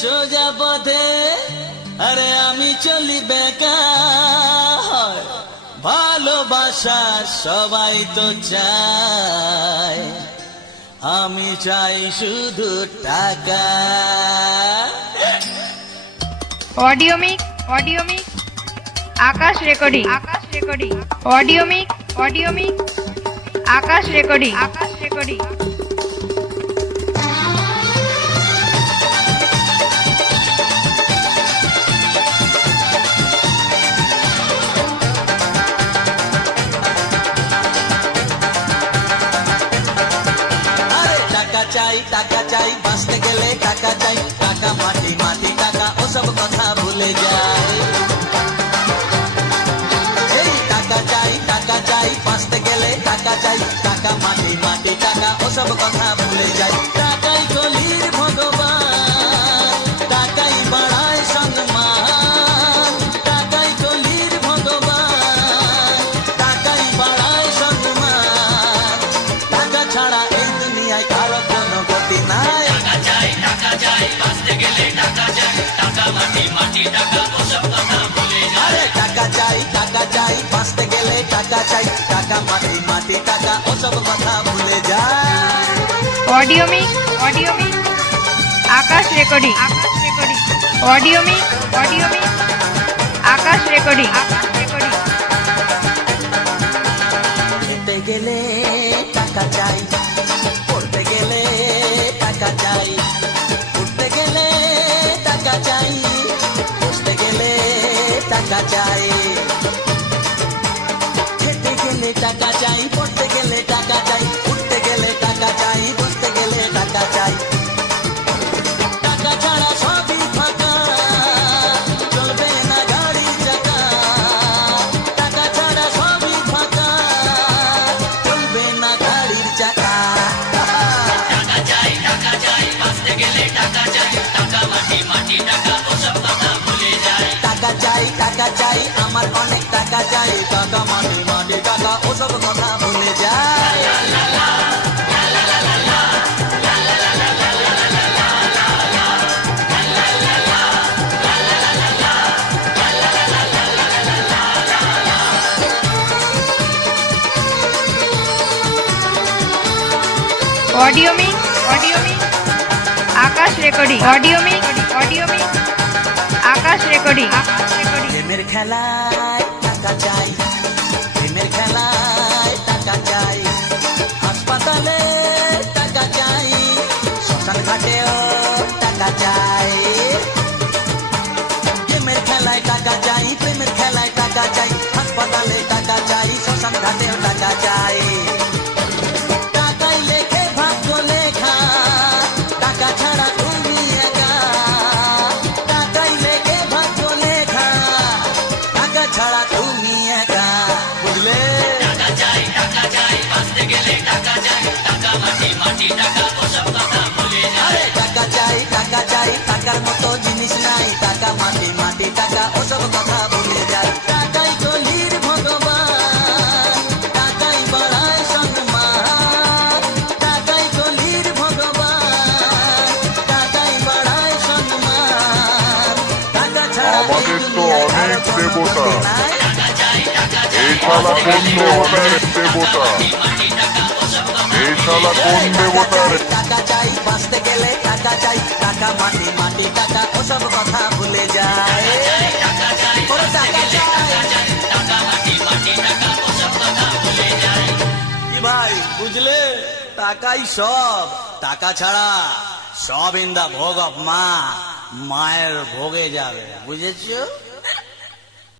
সোজা পথে, আরে আমি চলি বেকা। ভালোবাসা সবাই তো চায়, আমি চাই শুধু টাকা। অডিও মিক, আকাশ রেকর্ডিং, অডিও মিক, আকাশ রেকর্ডিং। টাকা চাই বাঁচতে গেলে টাকা চাই, টাকা মাটি মাটি টাকা ওসব কথা ভুলে যায়। এই টাকা চাই বাঁচতে গেলে টাকা চাই, টাকা মাটি মাটি টাকা ওসব কথা ভুলে যায়। টাকাই কলির ভগবান, টাকাই বাড়ায় সম্মান, টাকাই কলির ভগবান, টাকাই বাড়ায় সম্মান। টাকা ছাড়া এই দুনিয়ায় কারো কোনো গতি নাই। টাকা চাই বাঁচতে গেলে টাকা চাই, টাকা মাটি মাটি টাকা ওসব কথা ভুলে যায়। আরে টাকা চাই বাঁচতে গেলে টাকা চাই, টাকা মাটি মাটি টাকা ওসব কথা ভুলে যায়। অডিও মিক, আকাশ রেকর্ডিং, অডিও মিক, আকাশ রেকর্ডিং। খেতে গেলে টাকা চাই, পড়তে গেলে টাকা চাই, উঠতে গেলে টাকা চাই, বসতে গেলে টাকা চাই। খেতে গেলে টাকা চাই, পড়তে গেলে টাকা চাই, উঠতে গেলে টাকা চাই, বসতে গেলে টাকা চাই। টাকা ছাড়া সবই ফাঁকা, চলবে না গাড়ি চাকা। টাকা ছাড়া সবই ফাঁকা, চলবে না গাড়ির চাকা। টাকা চাই বাঁচতে গেলে টাকা চাই, টাকা মাটি মাটি টাকা ওসব কথা ভুলে যায়। টাকা চাই আমার অনেক টাকা চাই, টাকা মাটি মাটি টাকা ওসব কথা ভুলে যায়। অডিও মিক, আকাশ রেকর্ডিং, অডিও মিক, আকাশ রেকর্ডিং। প্রেমের খেলায় টাকা চাই, প্রেমের খেলায় টাকা চাই, হাসপাতালে টাকা চাই, শ্মশান ঘাটেও টাকা চাই। প্রেমের খেলায় টাকা চাই, প্রেমের খেলায় টাকা চাই, হাসপাতালে টাকা চাই, শ্মশান ঘাটেও টাকা চাই। টাকাই লেখে ভাগ্য লেখা, টাকা ছাড়া তুমি একা। টাকাই লেখে ভাগ্য লেখা, টাকা ছাড়া তুমি একা। বুঝলে? টাকা চাই বাঁচতে গেলে টাকা চাই, টাকা মাটি মাটি টাকা ওসব কথা ভুলে যায়। আরে টাকা চাই টাকার মতো জিনিস নাই, টাকা মাটি মাটি টাকা ওসব কথা ভুলে যায়। টাকাই কলির ভগবান, টাকাই বাড়ায় সম্মান, টাকাই কলির ভগবান, টাকাই বাড়ায় সম্মান। টাকা ছাড়া এই আমাদের তো দুনিয়ায় অনেক কারো কোনো দেবতা। গতি নাই। এই শালা কোন দেবতার দেবতা? এই শালা কোন দেবতার? টাকা চাই বাঁচতে গেলে টাকা চাই, টাকা মাটি মাটি টাকা ওসব কথা ভুলে যায়। ওরে টাকা চাই। কি ভাই বুঝলে? টাকাই সব, টাকা ছাড়া সব ইন দা ভোগ অফ মা, মায়ের ভোগে যাবে। বুঝেছো?